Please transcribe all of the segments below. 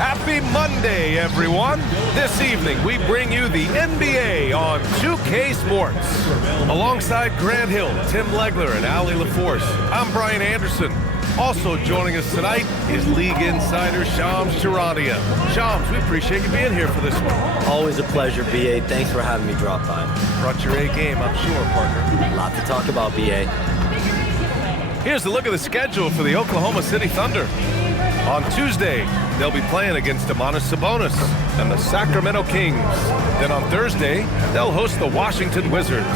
Happy Monday, everyone. This evening, we bring you the NBA on 2K Sports. Alongside Grant Hill, Tim Legler, and Ali LaForce, I'm Brian Anderson. Also joining us tonight is League Insider Shams Charania. Shams, we appreciate you being here for this one. Always a pleasure, B.A. Thanks for having me drop by. Brought your A game, I'm sure, partner. A lot to talk about, B.A. Here's a look at the schedule for the Oklahoma City Thunder. On Tuesday, they'll be playing against Domantas Sabonis and the Sacramento Kings. Then on Thursday, they'll host the Washington Wizards.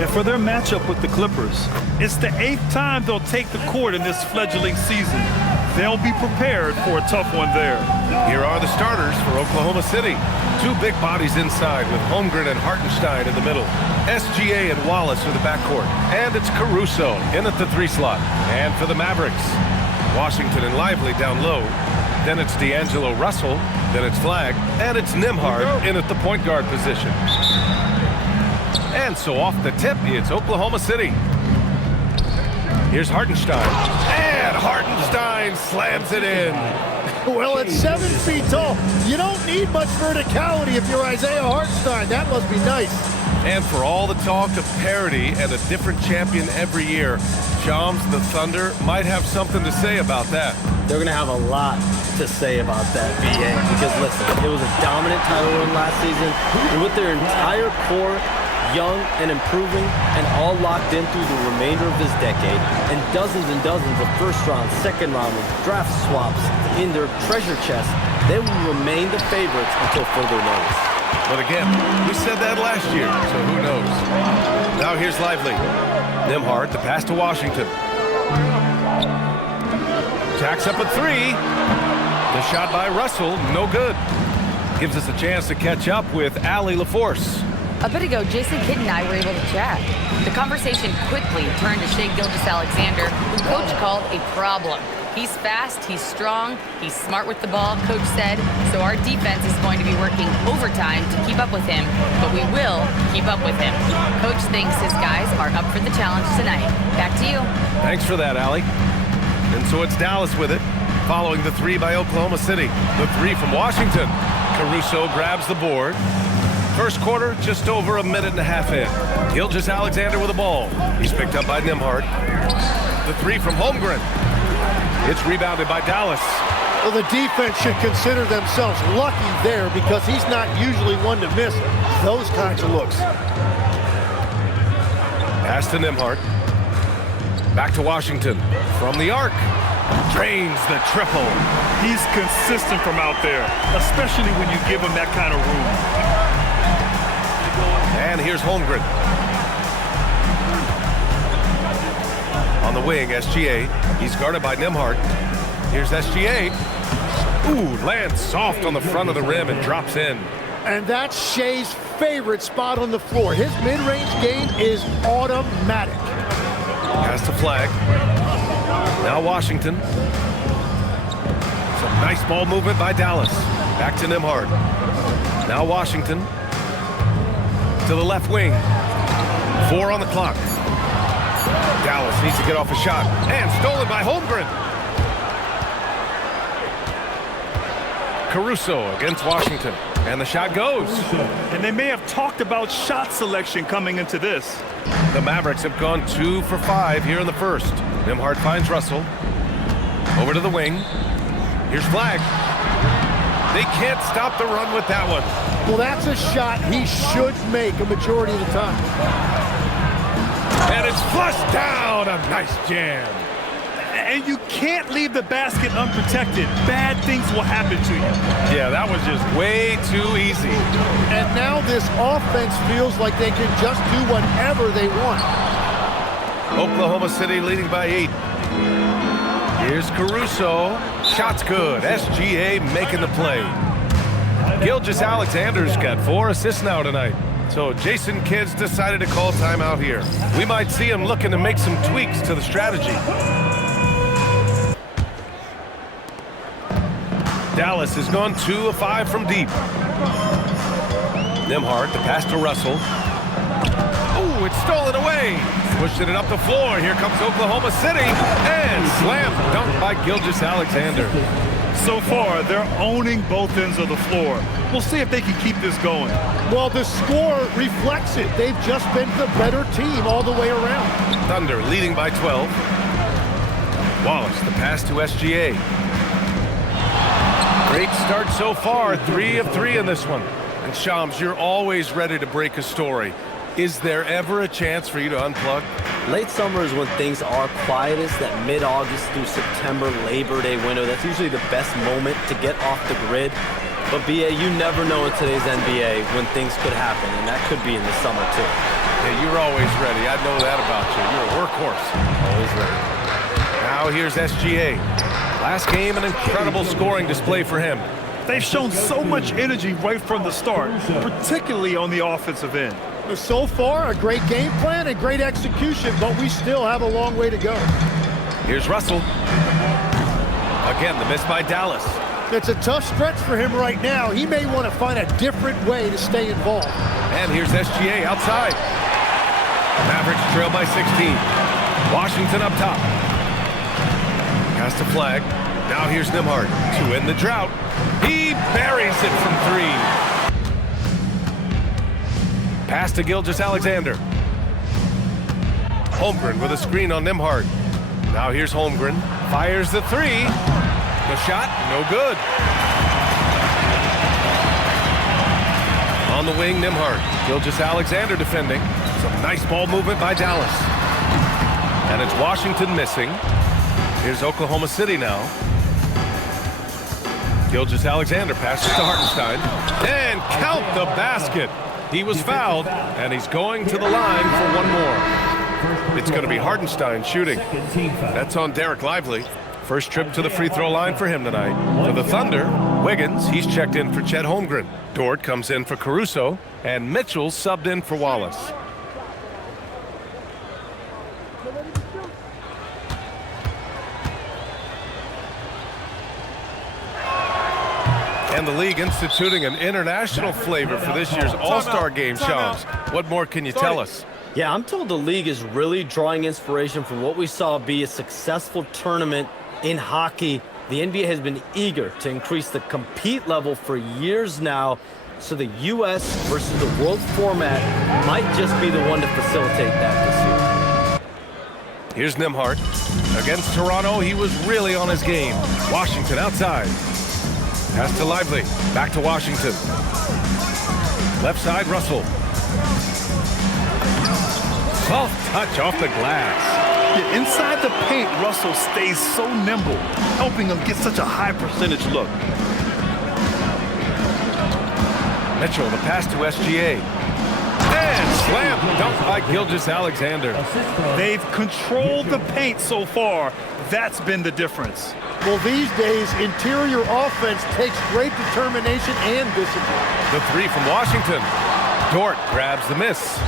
And for their matchup with the Clippers, it's the 8th time they'll take the court in this fledgling season. They'll be prepared for a tough one there. Here are the starters for Oklahoma City. Two big bodies inside with Holmgren and Hartenstein in the middle. SGA and Wallace are the backcourt. And it's Caruso in at the 3 slot. And for the Mavericks, Washington and Lively down low. Then it's D'Angelo Russell. Then it's Flagg. And it's Nembhard in at the point guard position. And so off the tip, it's Oklahoma City. Here's Hartenstein. And Hartenstein slams it in. Well, at 7 feet tall, you don't need much verticality if you're Isaiah Hartenstein. That must be nice. And for all the talk of parity and a different champion every year, Shams, the Thunder, might have something to say about that. They're going to have a lot to say about that, B.A. Because, listen, it was a dominant title run last season. And with their entire core young and improving and all locked in through the remainder of this decade, and dozens of first-round, second-round draft swaps in their treasure chest, they will remain the favorites until further notice. But again, we said that last year, so who knows? Now here's Lively. Nembhard, the pass to Washington. Jacks up at 3. The shot by Russell, no good. Gives us a chance to catch up with Ali LaForce. A bit ago, Jason Kidd and I were able to chat. The conversation quickly turned to Shai Gilgeous-Alexander, who Coach called a problem. He's fast, he's strong, he's smart with the ball, Coach said, so our defense is going to be working overtime to keep up with him, but we will keep up with him. Coach thinks his guys are up for the challenge tonight. Back to you. Thanks for that, Ali. And so it's Dallas with it, following the 3 by Oklahoma City. The 3 from Washington. Caruso grabs the board. First quarter, just over a minute and a half in. Gilgeous-Alexander with the ball. He's picked up by Nembhard. The 3 from Holmgren. It's rebounded by Dallas. Well, the defense should consider themselves lucky there because he's not usually one to miss those kinds of looks. Pass to Nembhard. Back to Washington. From the arc. Drains the triple. He's consistent from out there, especially when you give him that kind of room. And here's Holmgren. On the wing, SGA. He's guarded by Nembhard. Here's SGA. Ooh, lands soft on the front of the rim and drops in. And that's Shai's favorite spot on the floor. His mid-range game is automatic. Pass to Flagg. Now Washington. Some nice ball movement by Dallas. Back to Nembhard. Now Washington. To the left wing. 4 on the clock. Dallas needs to get off a shot. And stolen by Holmgren. Caruso against Washington. And the shot goes. And they may have talked about shot selection coming into this. The Mavericks have gone 2 for 5 here in the first. Nembhard finds Russell. Over to the wing. Here's Flagg. They can't stop the run with that one. Well, that's a shot he should make a majority of the time. And it's flushed down. A nice jam. And you can't leave the basket unprotected. Bad things will happen to you. Yeah, that was just way too easy. And now this offense feels like they can just do whatever they want. Oklahoma City leading by 8. Here's Caruso. Shot's good. SGA making the play. Gilgeous-Alexander's got 4 assists now tonight. So Jason Kidd's decided to call timeout here. We might see him looking to make some tweaks to the strategy. Dallas has gone 2 of 5 from deep. Nembhard, the pass to Russell. Oh, it's stolen away. Pushing it up the floor. Here comes Oklahoma City. And slam dunk by Gilgeous-Alexander. So far, they're owning both ends of the floor. We'll see if they can keep this going. Well, the score reflects it. They've just been the better team all the way around. Thunder leading by 12. Wallace, the pass to SGA. Great start so far, 3 of 3 in this one. And Shams, you're always ready to break a story. Is there ever a chance for you to unplug? Late summer is when things are quietest, that mid-August through September Labor Day window. That's usually the best moment to get off the grid. But BA, you never know in today's NBA when things could happen, and that could be in the summer too. Yeah, you're always ready. I know that about you. You're a workhorse. Always ready. Now here's SGA. Last game, an incredible scoring display for him. They've shown so much energy right from the start, particularly on the offensive end. So far, a great game plan and great execution, but we still have a long way to go. Here's Russell. Again, the miss by Dallas. It's a tough stretch for him right now. He may want to find a different way to stay involved. And here's SGA outside. Mavericks trail by 16. Washington up top. Pass to Flag. Now here's Nembhard to end the drought. He buries it from 3. Pass to Gilgeous-Alexander. Holmgren with a screen on Nembhard. Now here's Holmgren. Fires the 3. The shot, no good. On the wing, Nembhard. Gilgeous-Alexander defending. Some nice ball movement by Dallas. And it's Washington missing. Here's Oklahoma City now. Gilgeous-Alexander passes to Hartenstein. And count the basket. He was fouled, and he's going to the line for one more. It's going to be Hartenstein shooting. That's on Derek Lively. First trip to the free throw line for him tonight. For the Thunder, Wiggins, he's checked in for Chet Holmgren. Dort comes in for Caruso, and Mitchell subbed in for Wallace. And the league instituting an international flavor for this year's All-Star Game, Shams. What more can you tell us? Yeah, I'm told the league is really drawing inspiration from what we saw be a successful tournament in hockey. The NBA has been eager to increase the compete level for years now, so the U.S. versus the world format might just be the one to facilitate that this year. Here's Nembhard. Against Toronto, he was really on his game. Washington outside. Pass to Lively. Back to Washington. Left side, Russell. Soft touch off the glass. Yeah, inside the paint, Russell stays so nimble, helping him get such a high percentage look. Mitchell, the pass to SGA. And slam dunk by Gilgeous-Alexander. They've controlled the paint so far. That's been the difference. Well, these days, interior offense takes great determination and discipline. The 3 from Washington. Dort grabs the miss.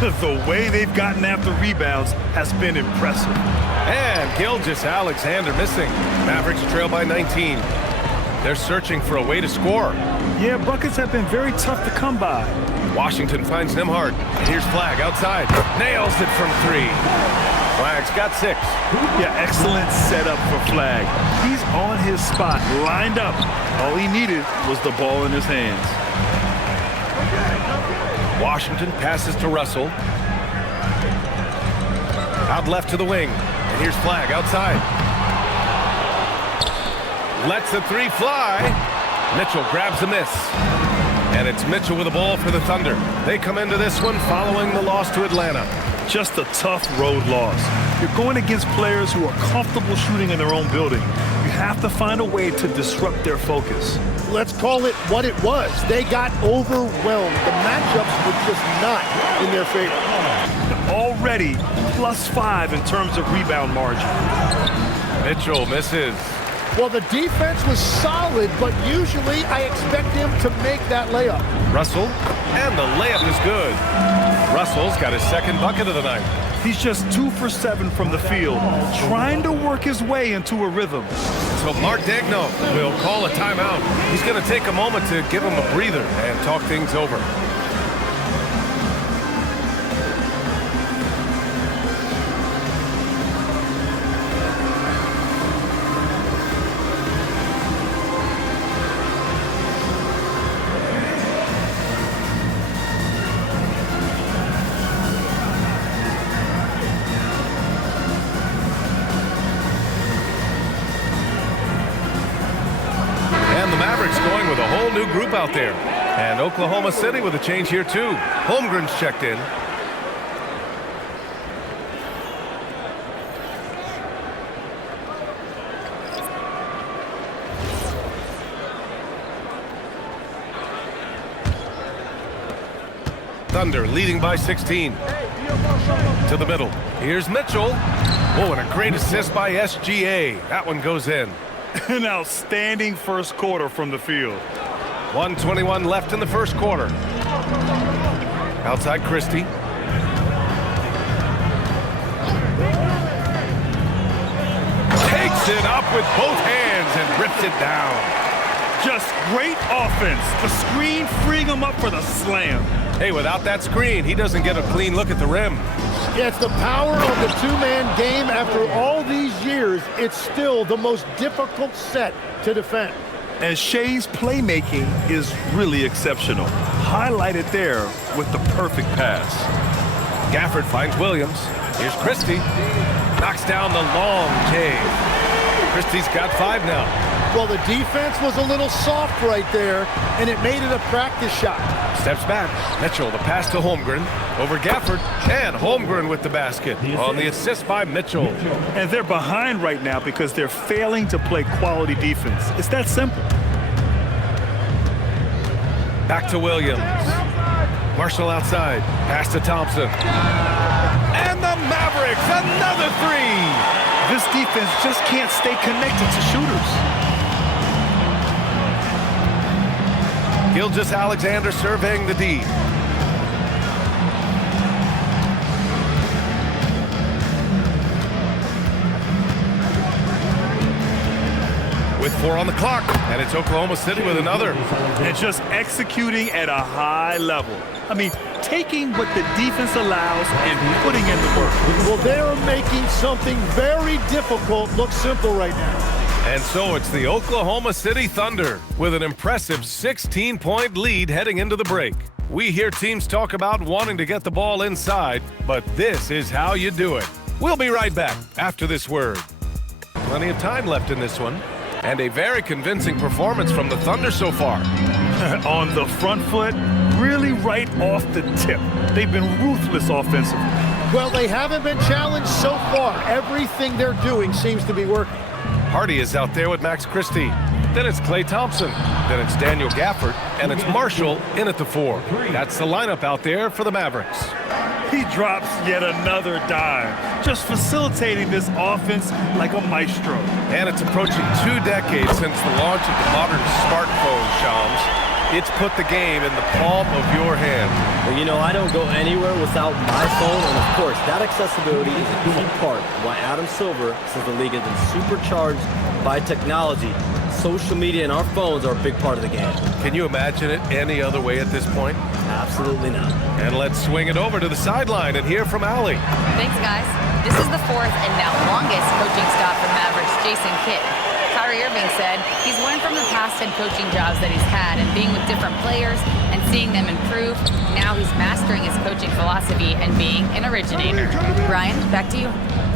The way they've gotten after rebounds has been impressive. And Gilgeous-Alexander missing. Mavericks trail by 19. They're searching for a way to score. Yeah, buckets have been very tough to come by. Washington finds Nembhard. Here's Flag outside. Nails it from 3. Flag's got 6. Yeah, excellent setup for Flag. He's on his spot, lined up. All he needed was the ball in his hands. Washington passes to Russell. Out left to the wing. And here's Flag outside. Lets the 3 fly. Mitchell grabs the miss. And it's Mitchell with the ball for the Thunder. They come into this one following the loss to Atlanta. Just a tough road loss. You're going against players who are comfortable shooting in their own building. You have to find a way to disrupt their focus. Let's call it what it was. They got overwhelmed. The matchups were just not in their favor. Already +5 in terms of rebound margin. Mitchell misses. Well, the defense was solid, but usually I expect him to make that layup. Russell, and the layup is good. Russell's got his second bucket of the night. He's just 2 for 7 from the field, trying to work his way into a rhythm. So Mark Daigneault will call a timeout. He's going to take a moment to give him a breather and talk things over. whole new group out there. And Oklahoma City with a change here too. Holmgren's checked in. Thunder leading by 16. To the middle. Here's Mitchell. Oh, and a great assist by SGA. That one goes in. An outstanding first quarter from the field. 1:21 left in the first quarter. Outside Christie. Takes it up with both hands and rips it down. Just great offense. The screen freeing him up for the slam. Hey, without that screen, he doesn't get a clean look at the rim. Yeah, it's the power of the two-man game. After all these years, it's still the most difficult set to defend. And Shea's playmaking is really exceptional. Highlighted there with the perfect pass. Gafford finds Williams. Here's Christie. Knocks down the long J. Christie's got 5 now. Well, the defense was a little soft right there, and it made it a practice shot. Steps back. Mitchell, the pass to Holmgren. Over Gafford. And Holmgren with the basket on the assist by Mitchell. And they're behind right now because they're failing to play quality defense. It's that simple. Back to Williams. Marshall outside. Pass to Thompson. And the Mavericks, another 3. This defense just can't stay connected to shooters. Gilgeous-Alexander surveying the D. With 4 on the clock, and it's Oklahoma City with another. And just executing at a high level. I mean, taking what the defense allows and putting in the work. Well, they're making something very difficult look simple right now. And so it's the Oklahoma City Thunder with an impressive 16-point lead heading into the break. We hear teams talk about wanting to get the ball inside, but this is how you do it. We'll be right back after this word. Plenty of time left in this one, and a very convincing performance from the Thunder so far. On the front foot, really right off the tip. They've been ruthless offensively. Well, they haven't been challenged so far. Everything they're doing seems to be working. Hardy is out there with Max Christie. Then it's Klay Thompson. Then it's Daniel Gafford. And it's Marshall in at the 4. That's the lineup out there for the Mavericks. He drops yet another dime, just facilitating this offense like a maestro. And it's approaching 2 decades since the launch of the modern smartphone, Shams. It's put the game in the palm of your hand. Well, you know, I don't go anywhere without my phone, and of course, that accessibility is a key part of why Adam Silver says the league has been supercharged by technology. Social media and our phones are a big part of the game. Can you imagine it any other way at this point? Absolutely not. And let's swing it over to the sideline and hear from Allie. Thanks, guys. This is the 4th and now longest coaching stop for Mavericks Jason Kidd. Kyrie Irving said he's learned from the past head coaching jobs that he's had and being with different players and seeing them improve. Now he's mastering his coaching philosophy and being an originator. Brian, back to you.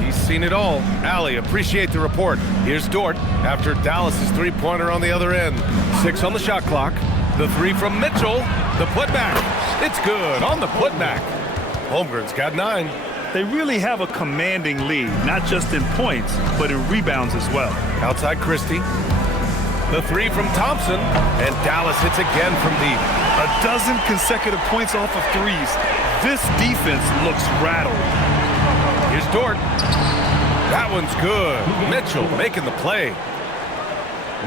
He's seen it all. Allie, appreciate the report. Here's Dort after Dallas's 3-pointer on the other end. 6 on the shot clock. The 3 from Mitchell. The putback. It's good on the putback. Holmgren's got 9. They really have a commanding lead, not just in points, but in rebounds as well. Outside Christie. The 3 from Thompson. And Dallas hits again from deep. A dozen consecutive points off of threes. This defense looks rattled. Here's Dort. That one's good. Mitchell making the play.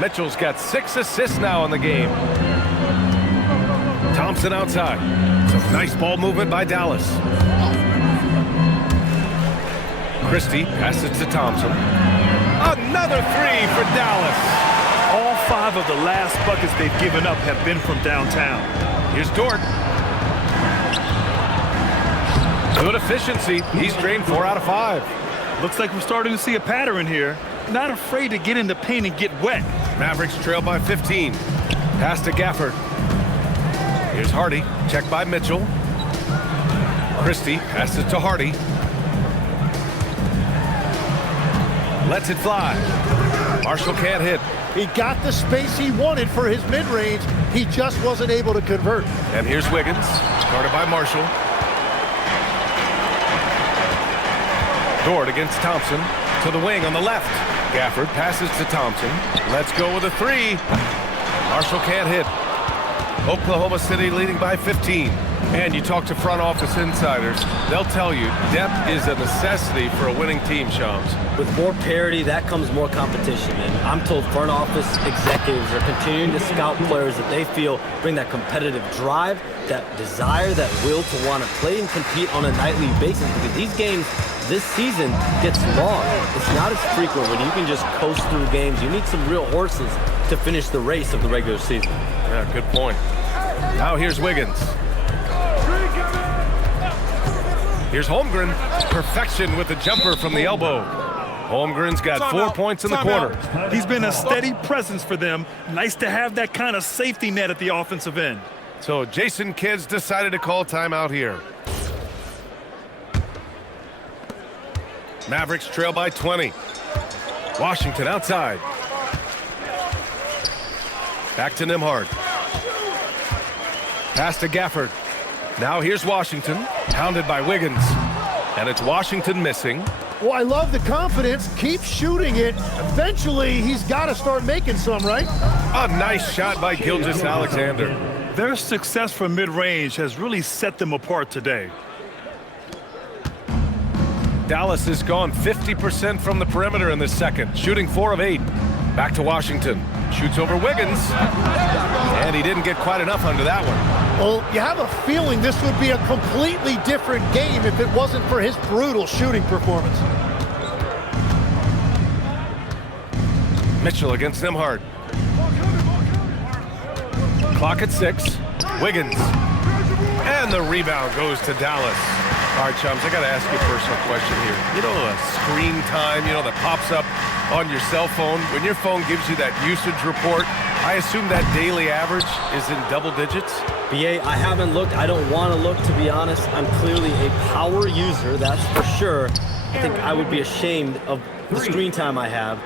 Mitchell's got 6 assists now in the game. Thompson outside. Some nice ball movement by Dallas. Christie passes to Thompson. Another 3 for Dallas. All 5 of the last buckets they've given up have been from downtown. Here's Dort. Good efficiency. He's drained 4 out of 5. Looks like we're starting to see a pattern here. Not afraid to get in the paint and get wet. Mavericks trail by 15. Pass to Gafford. Here's Hardy. Checked by Mitchell. Christie passes to Hardy. Lets it fly. Marshall can't hit. He got the space he wanted for his mid-range. He just wasn't able to convert. And here's Wiggins, guarded by Marshall. Dort against Thompson, to the wing on the left. Gafford passes to Thompson. Let's go with a three. Marshall can't hit. Oklahoma City leading by 15. And you talk to front office insiders, they'll tell you depth is a necessity for a winning team, Shams. With more parity, that comes more competition. And I'm told front office executives are continuing to scout players that they feel bring that competitive drive, that desire, that will to want to play and compete on a nightly basis. Because these games this season gets long. It's not as frequent when you can just coast through games. You need some real horses to finish the race of the regular season. Yeah, good point. Now here's Wiggins. Here's Holmgren. Perfection with the jumper from the elbow. Holmgren's got 4 points in the quarter. He's been a steady presence for them. Nice to have that kind of safety net at the offensive end. So Jason Kidd's decided to call timeout here. Mavericks trail by 20. Washington outside. Back to Nembhard. Pass to Gafford. Now here's Washington, pounded by Wiggins. And it's Washington missing. Well, I love the confidence. Keep shooting it. Eventually, he's got to start making some, right? A nice shot by Gilgeous-Alexander. Their success from mid-range has really set them apart today. Dallas has gone 50% from the perimeter in this second, shooting 4 of 8. Back to Washington. Shoots over Wiggins. And he didn't get quite enough under that one. Well, you have a feeling this would be a completely different game if it wasn't for his brutal shooting performance. Mitchell against Nembhard. Clock at 6. Wiggins. And the rebound goes to Dallas. All right, chums, I got to ask you a personal question here. You know, screen time, that pops up on your cell phone. When your phone gives you that usage report, I assume that daily average is in double digits? BA, I haven't looked. I don't want to look, to be honest. I'm clearly a power user, that's for sure. I think I would be ashamed of the screen time I have.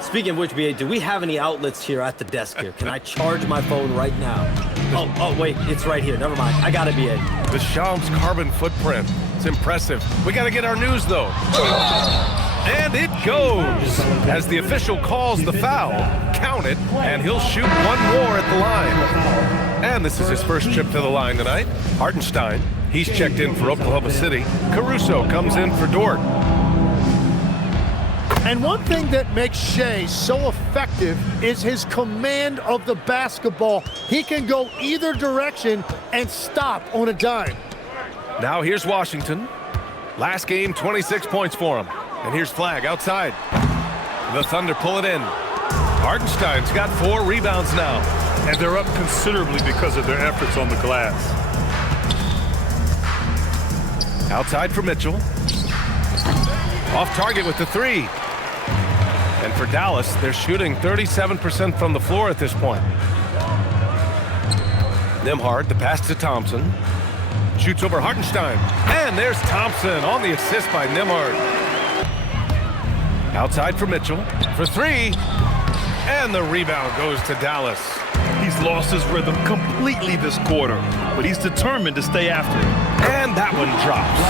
Speaking of which, BA, do we have any outlets here at the desk here? Can I charge my phone right now? Oh, wait, it's right here. Never mind. I got it, BA. The Shams carbon footprint. It's impressive. We got to get our news, though. And it goes. As the official calls the foul, count it, and he'll shoot one more at the line. And this is his first trip to the line tonight. Hartenstein, he's checked in for Oklahoma City. Caruso comes in for Dort. And one thing that makes Shea so effective is his command of the basketball. He can go either direction and stop on a dime. Now here's Washington. Last game, 26 points for him. And here's Flagg outside. The Thunder pull it in. Hartenstein's got 4 rebounds now. And they're up considerably because of their efforts on the glass. Outside for Mitchell. Off target with the 3. And for Dallas, they're shooting 37% from the floor at this point. Nembhard, the pass to Thompson. Shoots over Hartenstein. And there's Thompson on the assist by Nembhard. Outside for Mitchell. For 3. And the rebound goes to Dallas. He's lost his rhythm completely this quarter, but he's determined to stay after it. And that one drops.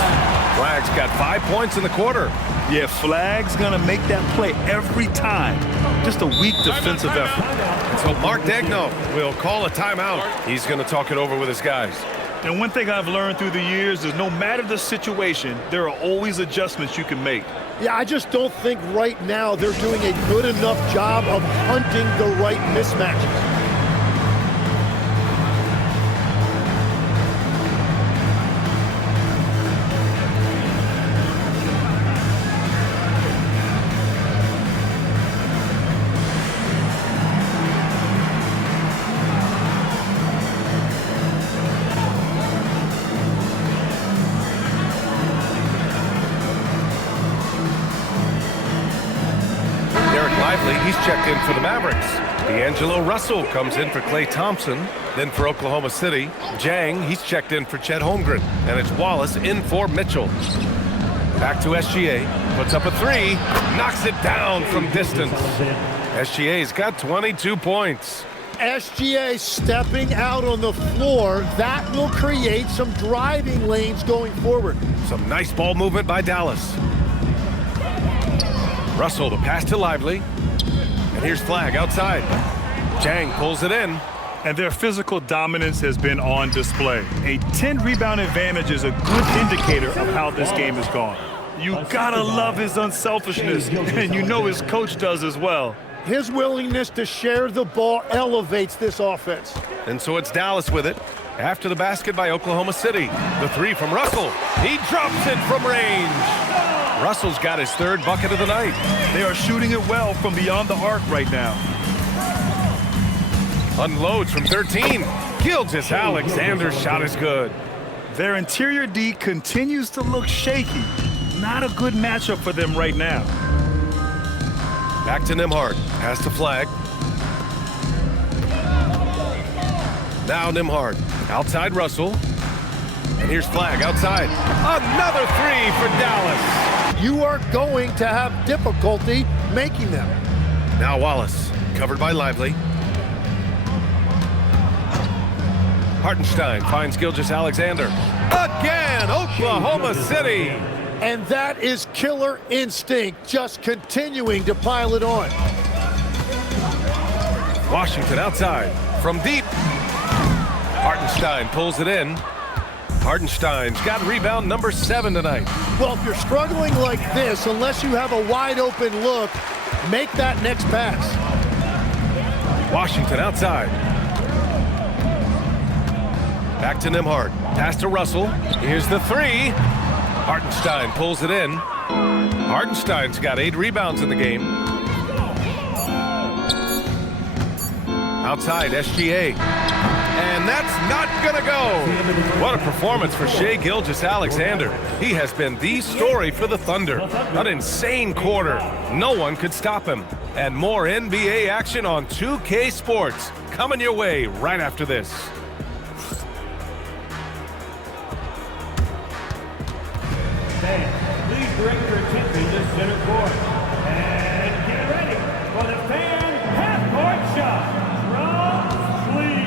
Flagg's got 5 points in the quarter. Yeah, Flagg's gonna make that play every time. Just a weak defensive effort. And so Mark Daigneault will call a timeout. He's gonna talk it over with his guys. And one thing I've learned through the years is no matter the situation, there are always adjustments you can make. Yeah, I just don't think right now they're doing a good enough job of hunting the right mismatches. He's checked in for the Mavericks. D'Angelo Russell comes in for Klay Thompson. Then for Oklahoma City, Jang, he's checked in for Chet Holmgren. And it's Wallace in for Mitchell. Back to SGA, puts up a 3, knocks it down from distance. SGA's got 22 points. SGA stepping out on the floor. That will create some driving lanes going forward. Some nice ball movement by Dallas. Russell, the pass to Lively. And here's Flag outside. Chang pulls it in. And their physical dominance has been on display. A 10-rebound advantage is a good indicator of how this game has gone. You gotta love his unselfishness, and you know his coach does as well. His willingness to share the ball elevates this offense. And so it's Dallas with it. After the basket by Oklahoma City. The three from Russell. He drops it from range. Russell's got his third bucket of the night. They are shooting it well from beyond the arc right now. Unloads from 13. Gilgeous-Alexander's shot is good. Their interior D continues to look shaky. Not a good matchup for them right now. Back to Nembhard. Pass to Flag. Now Nembhard. Outside Russell. And here's Flag outside. Another three for Dallas. You are going to have difficulty making them. Now Wallace. Covered by Lively. Hartenstein finds Gilgeous-Alexander. Again, Oklahoma City. And that is killer instinct, just continuing to pile it on. Washington outside. From deep. Hartenstein pulls it in. Hartenstein's got rebound number 7 tonight. Well, if you're struggling like this, unless you have a wide open look, make that next pass. Washington outside. Back to Nembhard. Pass to Russell. Here's the three. Hartenstein pulls it in. Hartenstein's got 8 rebounds in the game. Outside, SGA. And that's not gonna go. What a performance for Shai Gilgeous-Alexander. He has been the story for the Thunder. An insane quarter. No one could stop him. And more NBA action on 2K Sports coming your way right after this. Please direct your attention to center court. And get ready for the fan half-court shot from Slee.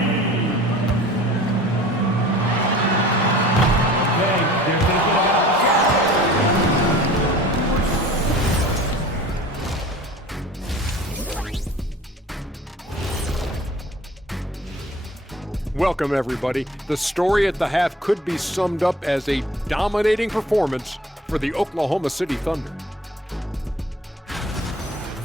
Okay, they're thinking about Welcome, everybody. The story at the half could be summed up as a dominating performance for the Oklahoma City Thunder.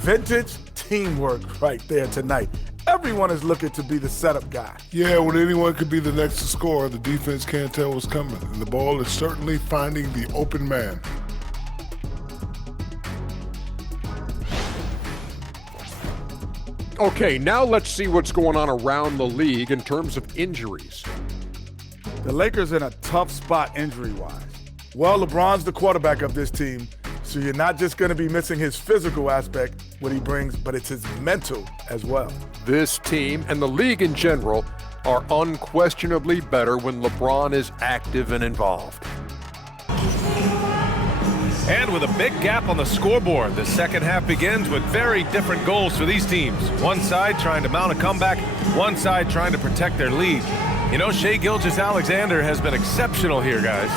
Vintage teamwork right there tonight. Everyone is looking to be the setup guy. Yeah, when anyone could be the next to score, the defense can't tell what's coming. And the ball is certainly finding the open man. Okay, now let's see what's going on around the league in terms of injuries. The Lakers in a tough spot injury-wise. Well, LeBron's the quarterback of this team, so you're not just going to be missing his physical aspect, what he brings, but it's his mental as well. This team and the league in general are unquestionably better when LeBron is active and involved. And with a big gap on the scoreboard, the second half begins with very different goals for these teams. One side trying to mount a comeback, one side trying to protect their lead. You know, Shai Gilgeous-Alexander has been exceptional here, guys.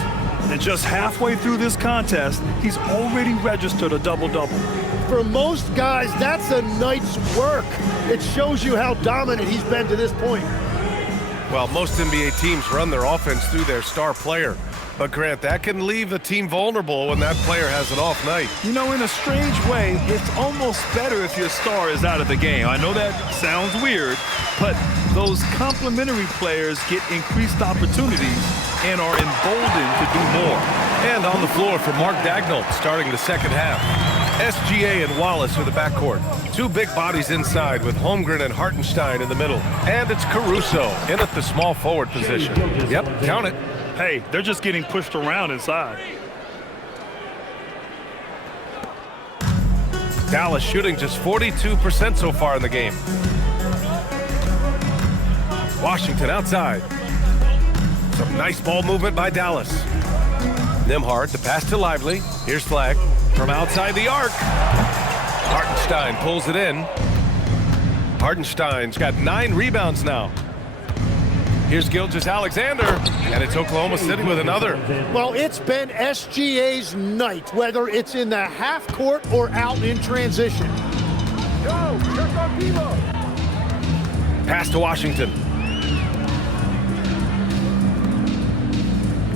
And just halfway through this contest, he's already registered a double-double. For most guys, that's a night's work. It shows you how dominant he's been to this point. Well, most NBA teams run their offense through their star player. But Grant, that can leave the team vulnerable when that player has an off night. You know, in a strange way, it's almost better if your star is out of the game. I know that sounds weird, but those complementary players get increased opportunities and are emboldened to do more. And on the floor for Mark Daigneault starting the second half. SGA and Wallace are the backcourt. 2 big bodies inside with Holmgren and Hartenstein in the middle. And it's Caruso in at the small forward position. Yep, count it. Hey, they're just getting pushed around inside. Dallas shooting just 42% so far in the game. Washington outside. Some nice ball movement by Dallas. Nembhard, the pass to Lively. Here's Flag from outside the arc. Hartenstein pulls it in. Hartenstein's got 9 rebounds now. Here's Gilgeous-Alexander, and it's Oklahoma City with another. Well, it's been SGA's night, whether it's in the half court or out in transition. Pass to Washington.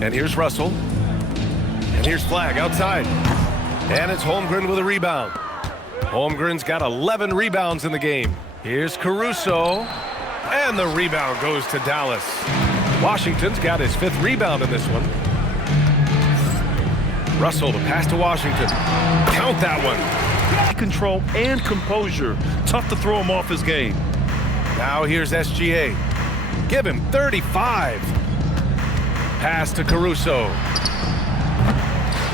And here's Russell. And here's Flagg outside. And it's Holmgren with a rebound. Holmgren's got 11 rebounds in the game. Here's Caruso. And the rebound goes to Dallas. Washington's got his 5th rebound in this one. Russell, the pass to Washington. Count that one. Control and composure. Tough to throw him off his game. Now here's SGA. Give him 35. Pass to Caruso.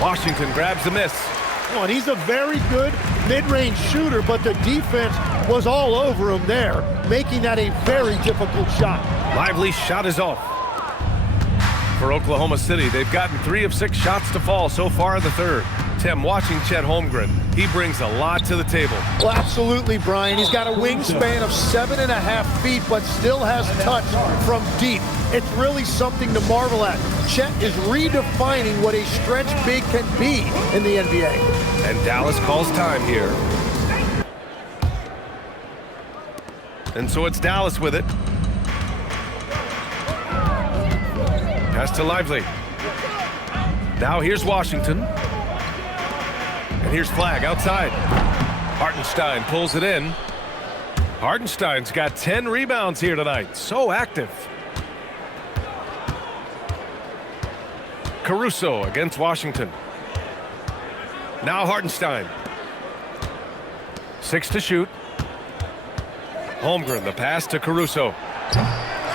Washington grabs the miss. Oh, and he's a very good mid-range shooter, but the defense was all over him there, making that a very difficult shot. Lively shot is off. For Oklahoma City, they've gotten 3 of 6 shots to fall so far in the third. Tim, watching Chet Holmgren, he brings a lot to the table. Well, absolutely, Brian. He's got a wingspan of 7.5 feet, but still has touch from deep. It's really something to marvel at. Chet is redefining what a stretch big can be in the NBA. And Dallas calls time here. And so it's Dallas with it. Pass to Lively. Now here's Washington. And here's Flagg outside. Hartenstein pulls it in. Hartenstein's got 10 rebounds here tonight. So active. Caruso against Washington. Now Hartenstein. 6 to shoot. Holmgren, the pass to Caruso.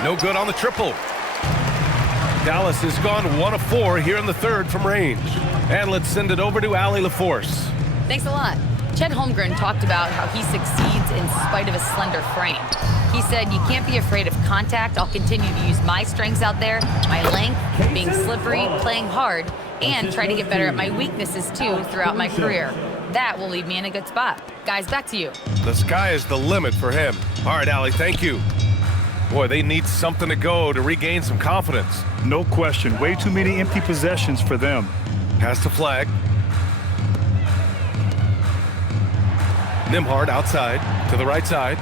No good on the triple. Dallas has gone 1 of 4 here in the third from range. And let's send it over to Allie LaForce. Thanks a lot. Chet Holmgren talked about how he succeeds in spite of a slender frame. He said, you can't be afraid of contact. I'll continue to use my strengths out there, my length, being slippery, playing hard, and try to get better at my weaknesses too throughout my career. That will leave me in a good spot. Guys, back to you. The sky is the limit for him. All right, Allie, thank you. Boy, they need something to go to regain some confidence. No question. Way too many empty possessions for them. Pass to Flagg. Nembhard outside to the right side.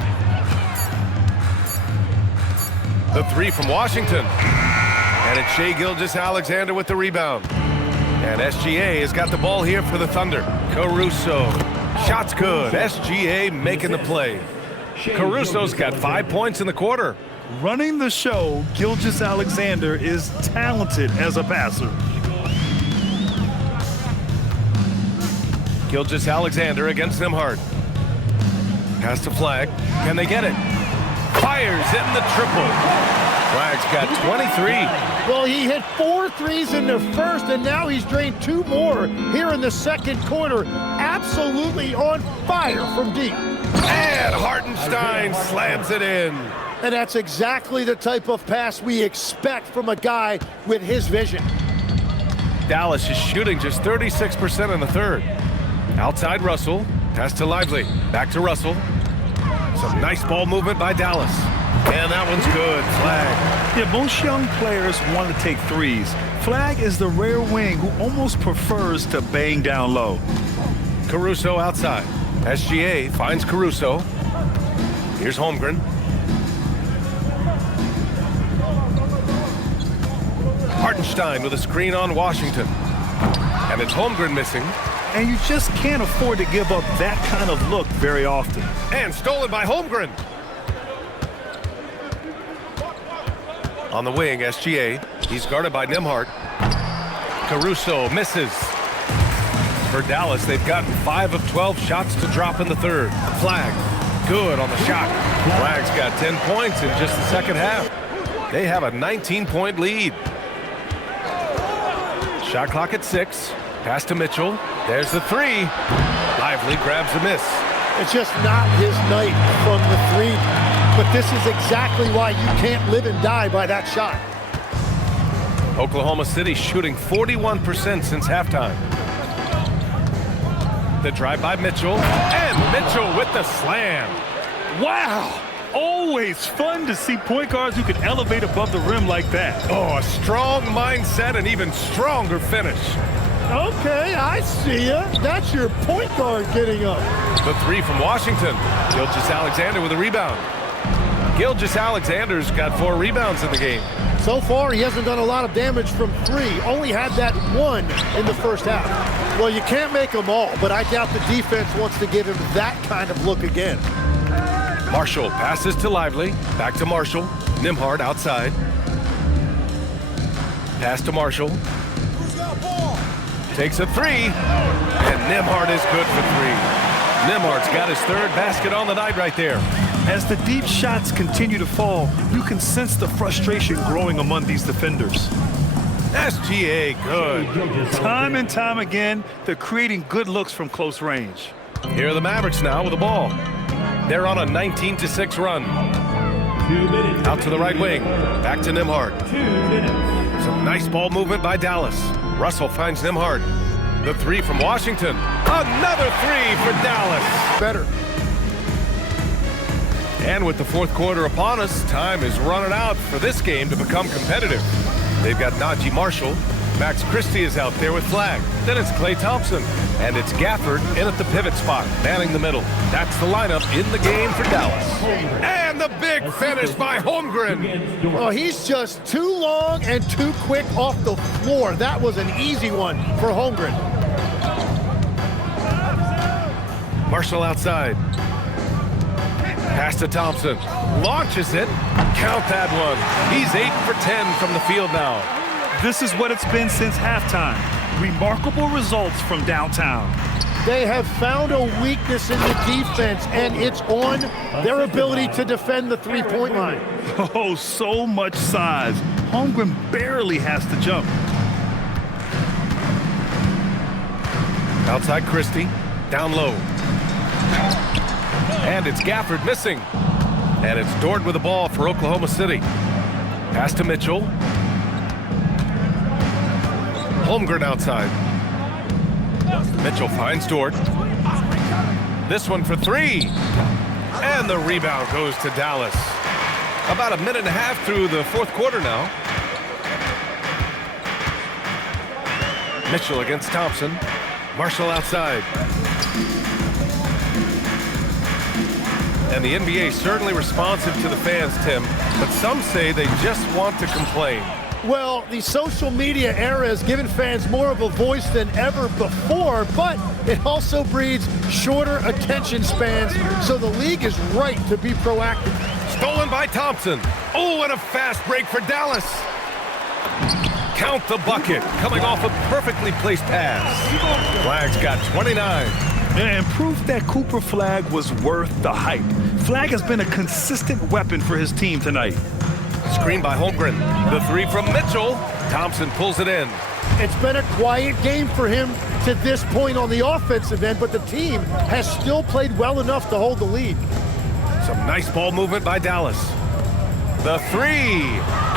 The 3 from Washington. And it's Shai Gilgeous-Alexander with the rebound. And SGA has got the ball here for the Thunder. Caruso. Shot's good. SGA making the play. Caruso's got 5 points in the quarter. Running the show, Gilgeous-Alexander is talented as a passer. Gilgeous-Alexander against Nembhard. Pass to Flagg. Can they get it? Fires in the triple. Flagg's got 23. Well, he hit 4 threes in the first, and now he's drained 2 more here in the second quarter. Absolutely on fire from deep. And Hartenstein slams it in. And that's exactly the type of pass we expect from a guy with his vision. Dallas is shooting just 36% in the third. Outside Russell. Pass to Lively. Back to Russell. Some nice ball movement by Dallas. And that one's good. Flagg. Yeah, most young players want to take threes. Flagg is the rare wing who almost prefers to bang down low. Caruso outside. SGA finds Caruso. Here's Holmgren. Hartenstein with a screen on Washington. And it's Holmgren missing. And you just can't afford to give up that kind of look very often. And stolen by Holmgren. On the wing, SGA. He's guarded by Nembhard. Caruso misses. For Dallas, they've gotten 5 of 12 shots to drop in the third. Flagg, good on the shot. Flagg's got 10 points in just the second half. They have a 19-point lead. Shot clock at 6. Pass to Mitchell. There's the 3. Lively grabs the miss. It's just not his night from the 3. But this is exactly why you can't live and die by that shot. Oklahoma City shooting 41% since halftime. The drive by Mitchell. And Mitchell with the slam. Wow! Always fun to see point guards who can elevate above the rim like that. Oh, a strong mindset and even stronger finish. Okay, I see ya. That's your point guard getting up. The three from Washington. Gilgeous-Alexander with a rebound. Gilgeous-Alexander's got 4 rebounds in the game. So far, he hasn't done a lot of damage from 3. Only had that 1 in the first half. Well, you can't make them all, but I doubt the defense wants to give him that kind of look again. Marshall passes to Lively. Back to Marshall. Nembhard outside. Pass to Marshall. Takes a 3. And Nembhard is good for 3. Nembhard's got his 3rd basket on the night right there. As the deep shots continue to fall, you can sense the frustration growing among these defenders. SGA good. Time and time again, they're creating good looks from close range. Here are the Mavericks now with the ball. They're on a 19-6 run. 2 minutes. Out to the right wing. Back to Nembhard. 2 minutes. Some nice ball movement by Dallas. Russell finds Nembhard. The 3 from Washington. Another 3 for Dallas. Better. And with the 4th quarter upon us, time is running out for this game to become competitive. They've got Najee Marshall. Max Christie is out there with Flag. Then it's Klay Thompson. And it's Gafford in at the pivot spot, manning the middle. That's the lineup in the game for Dallas. And the big finish by Holmgren. Oh, he's just too long and too quick off the floor. That was an easy one for Holmgren. Marshall outside. Pass to Thompson. Launches it. Count that one. He's 8 for 10 from the field now. This is what it's been since halftime. Remarkable results from downtown. They have found a weakness in the defense, and it's on their ability to defend the three-point line. Oh, so much size. Holmgren barely has to jump. Outside Christie. Down low. And it's Gafford missing. And it's Dort with the ball for Oklahoma City. Pass to Mitchell. Holmgren outside. Mitchell finds Dort. This one for 3. And the rebound goes to Dallas. About a minute and a half through the 4th quarter now. Mitchell against Thompson. Marshall outside. And the NBA certainly responsive to the fans, Tim, but some say they just want to complain. Well, the social media era has given fans more of a voice than ever before, but it also breeds shorter attention spans, so the league is right to be proactive. Stolen by Thompson. Oh, and a fast break for Dallas. Count the bucket, coming off a perfectly placed pass. Flag's got 29. And proof that Cooper Flag was worth the hype. Flag has been a consistent weapon for his team tonight. Screen by Holmgren. The 3 from Mitchell. Thompson pulls it in. It's been a quiet game for him to this point on the offensive end, but the team has still played well enough to hold the lead. Some nice ball movement by Dallas. The 3.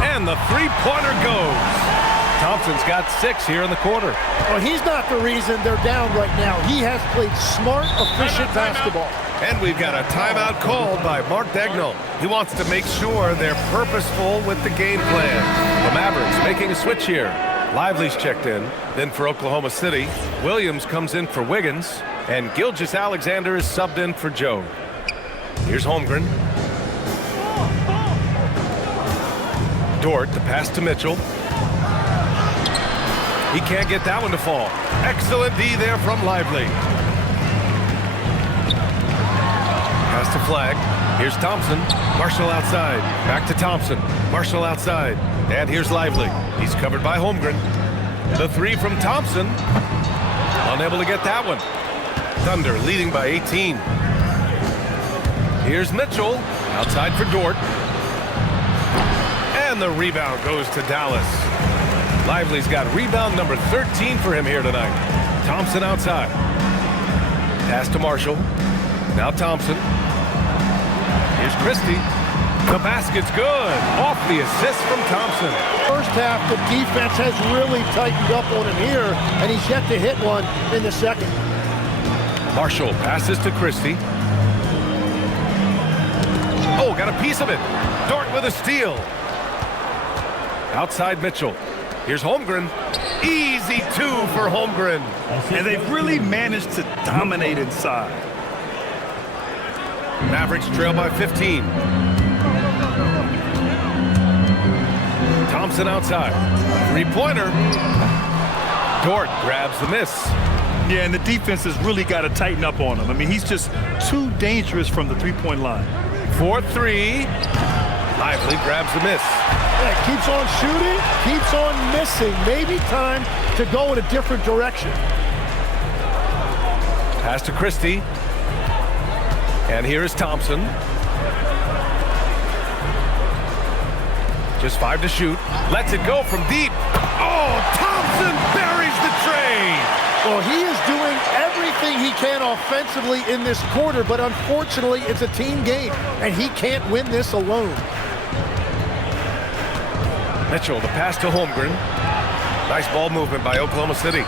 And the three-pointer goes. Thompson's got 6 here in the quarter. Well, he's not the reason they're down right now. He has played smart, efficient basketball. And we've got a timeout called by Mark Dagnall. He wants to make sure they're purposeful with the game plan. The Mavericks making a switch here. Lively's checked in. Then for Oklahoma City, Williams comes in for Wiggins. And Gilgeous-Alexander is subbed in for Joe. Here's Holmgren. Dort, the pass to Mitchell. He can't get that one to fall. Excellent D there from Lively. Pass to Flag. Here's Thompson. Marshall outside. Back to Thompson. Marshall outside. And here's Lively. He's covered by Holmgren. The 3 from Thompson. Unable to get that one. Thunder leading by 18. Here's Mitchell. Outside for Dort. And the rebound goes to Dallas. Lively's got rebound number 13 for him here tonight. Thompson outside. Pass to Marshall. Now Thompson. Here's Christie. The basket's good. Off the assist from Thompson. First half, the defense has really tightened up on him here, and he's yet to hit one in the second. Marshall passes to Christie. Oh, got a piece of it. Dort with a steal. Outside Mitchell. Here's Holmgren. Easy 2 for Holmgren. And they've really managed to dominate inside. Mavericks trail by 15. Thompson outside. Three-pointer. Dort grabs the miss. Yeah, and the defense has really got to tighten up on him. I mean, he's just too dangerous from the three-point line. 4-3. Lively grabs the miss. Yeah, keeps on shooting, keeps on missing. Maybe time to go in a different direction. Pass to Christie. And here is Thompson. Just 5 to shoot. Lets it go from deep. Oh, Thompson buries the tray. Well, he is doing everything he can offensively in this quarter, but unfortunately, it's a team game, and he can't win this alone. Mitchell, the pass to Holmgren. Nice ball movement by Oklahoma City.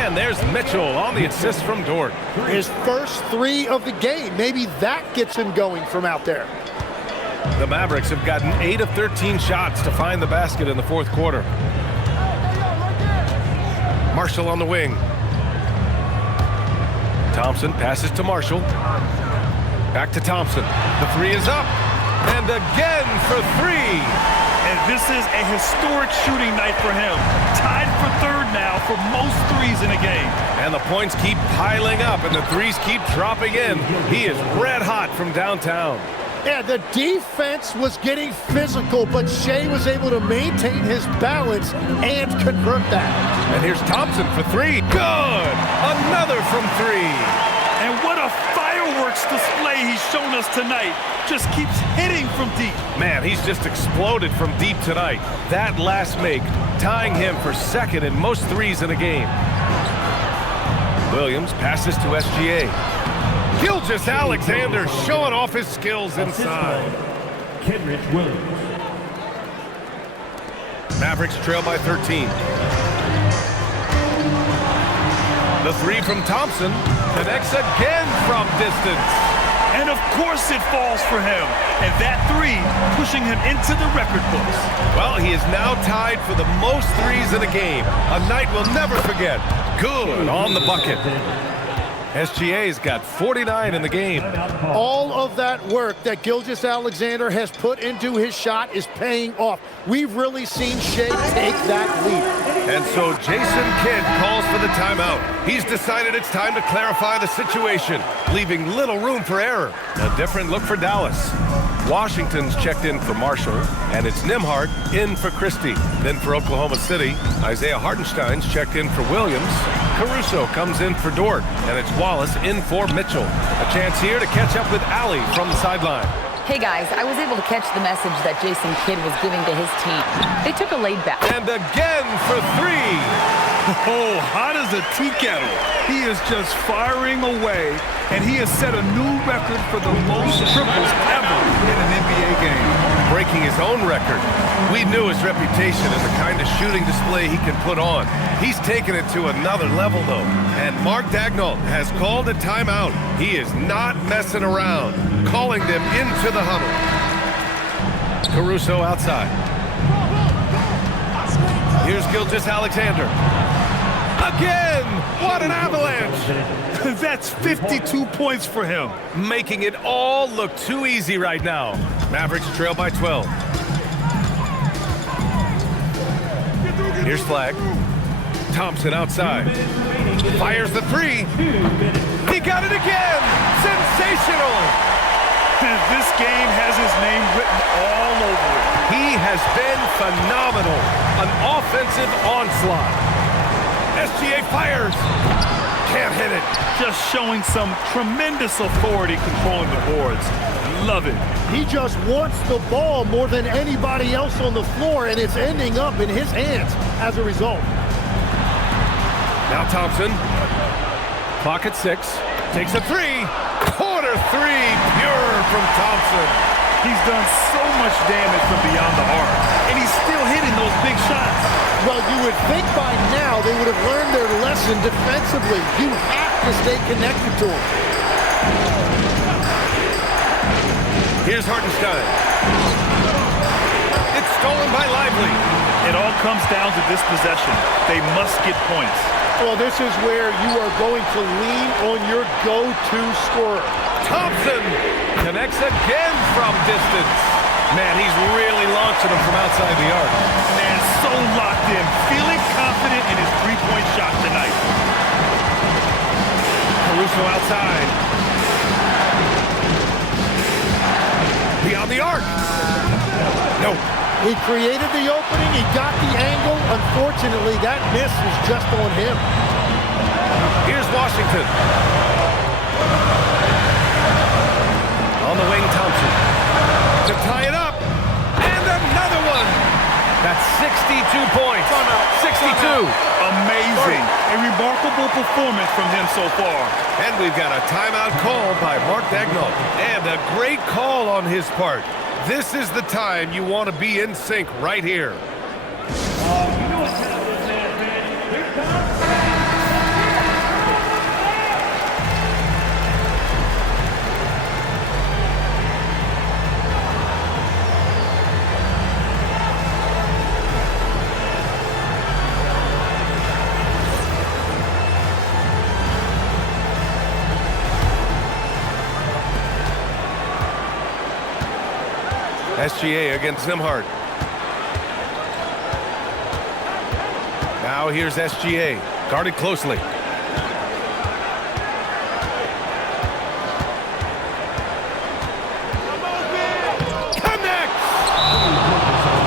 And there's Mitchell on the assist from Dort. His first 3 of the game. Maybe that gets him going from out there. The Mavericks have gotten 8 of 13 shots to find the basket in the fourth quarter. Marshall on the wing. Thompson passes to Marshall. Back to Thompson. The 3 is up. And again for 3. And this is a historic shooting night for him. Tied for 3rd now for most threes in a game. And the points keep piling up and the threes keep dropping in. He is red hot from downtown. Yeah, the defense was getting physical, but Shea was able to maintain his balance and convert that. And here's Thompson for 3. Good! Another from 3. And what a fireworks display he's shown us tonight. Just keeps hitting from deep. Man, he's just exploded from deep tonight. That last make, tying him for 2nd in most threes in a game. Williams passes to SGA. Gilgeous-Alexander showing off his skills inside. Kenrich Williams. Mavericks trail by 13. The 3 from Thompson connects again from distance. And of course it falls for him. And that 3 pushing him into the record books. Well, he is now tied for the most threes in a game. A night we'll never forget. Good on the bucket. SGA's got 49 in the game. All of that work that Gilgeous-Alexander has put into his shot is paying off. We've really seen Shea take that lead. And so Jason Kidd calls for the timeout. He's decided it's time to clarify the situation, leaving little room for error. A different look for Dallas. Washington's checked in for Marshall, and it's Nembhard in for Christie. Then for Oklahoma City, Isaiah Hartenstein's checked in for Williams. Caruso comes in for Dort, and it's Wallace in for Mitchell. A chance here to catch up with Allie from the sideline. Hey guys, I was able to catch the message that Jason Kidd was giving to his team. They took a laid back. And again for 3. Oh, hot as a tea kettle. He is just firing away, and he has set a new record for the most triples ever in an NBA game. Breaking his own record. We knew his reputation and the kind of shooting display he can put on. He's taken it to another level, though. And Mark Daigneault has called a timeout. He is not messing around, calling them into the huddle. Caruso outside. Here's Gilgeous-Alexander. Again! What an avalanche! That's 52 points for him. Making it all look too easy right now. Mavericks trail by 12. Here's Flag. Thompson outside. Fires the 3. He got it again! Sensational! This game has his name written all over it. He has been phenomenal. An offensive onslaught. SGA fires. Can't hit it. Just showing some tremendous authority controlling the boards. Love it. He just wants the ball more than anybody else on the floor, and it's ending up in his hands as a result. Now Thompson. Clock at 6. Takes a 3. Corner 3. Pure from Thompson. He's done so much damage from beyond the arc, and he's still hitting those big shots. Well, you would think by now they would have learned their lesson defensively. You have to stay connected to him. Here's Hartenstein. It's stolen by Lively. It all comes down to this possession. They must get points. Well, this is where you are going to lean on your go-to scorer. Thompson connects again from distance. Man, he's really launching them from outside the arc. Man, so locked in, feeling confident in his three-point shot tonight. Caruso outside. Beyond the arc. No. He created the opening, he got the angle. Unfortunately, that miss was just on him. Here's Washington. On the wing, Thompson. To tie it up. And another one. That's 62 points. 62. Amazing. A remarkable performance from him so far. And we've got a timeout called by Mark Dagnall. And a great call on his part. This is the time you want to be in sync right here. You know what time this is, man. Here comes. SGA against Zimhart. Now here's SGA, guarded closely. Connects!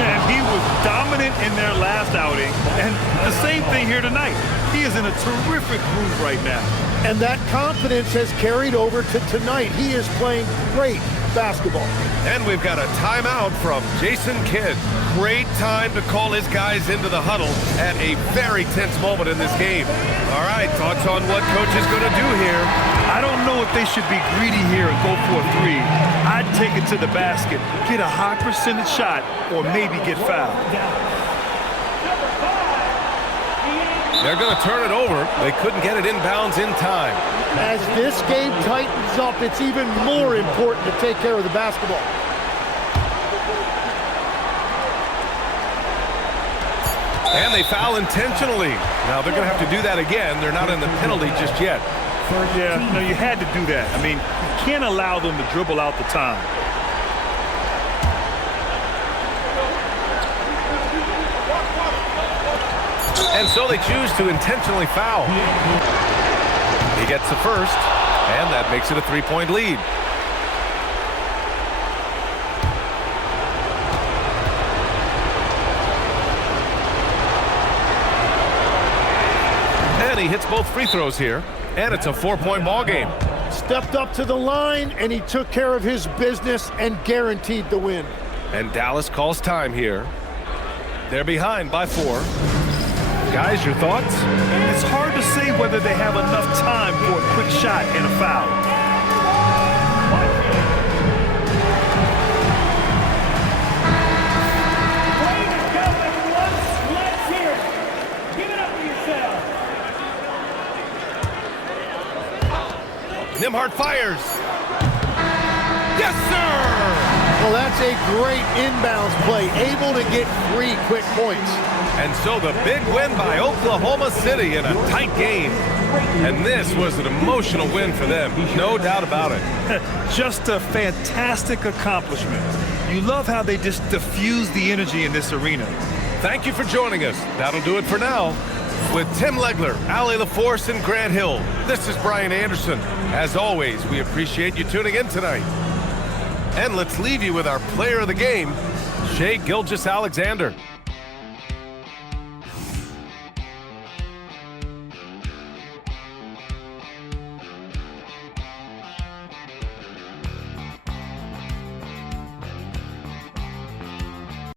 And he was dominant in their last outing. And the same thing here tonight. He is in a terrific groove right now. And that confidence has carried over to tonight. He is playing great basketball. And we've got a timeout from Jason Kidd. Great time to call his guys into the huddle at a very tense moment in this game. All right, thoughts on what coach is going to do here? I don't know if they should be greedy here and go for a three. I'd take it to the basket, get a high percentage shot, or maybe get fouled. They're going to turn it over. They couldn't get it inbounds in time. As this game tightens up, it's even more important to take care of the basketball. And they foul intentionally. Now they're going to have to do that again. They're not in the penalty just yet. Yeah, no, you had to do that. I mean, you can't allow them to dribble out the time. And so they choose to intentionally foul. He gets the first, and that makes it a three-point lead. And he hits both free throws here, and it's a four-point ball game. Stepped up to the line, and he took care of his business and guaranteed the win. And Dallas calls time here. They're behind by 4. Guys, your thoughts? It's hard to say whether they have enough time for a quick shot and a foul. Way to go, everyone. Let's hear it. Give it up for yourself. Nembhard fires. Yes, sir! Well, that's a great inbounds play, able to get 3 quick points. And so the big win by Oklahoma City in a tight game. And this was an emotional win for them, no doubt about it. Just a fantastic accomplishment. You love how they just diffuse the energy in this arena. Thank you for joining us. That'll do it for now. With Tim Legler, Ali LaForce, and Grant Hill, this is Brian Anderson. As always, we appreciate you tuning in tonight. And let's leave you with our player of the game, Shai Gilgeous-Alexander.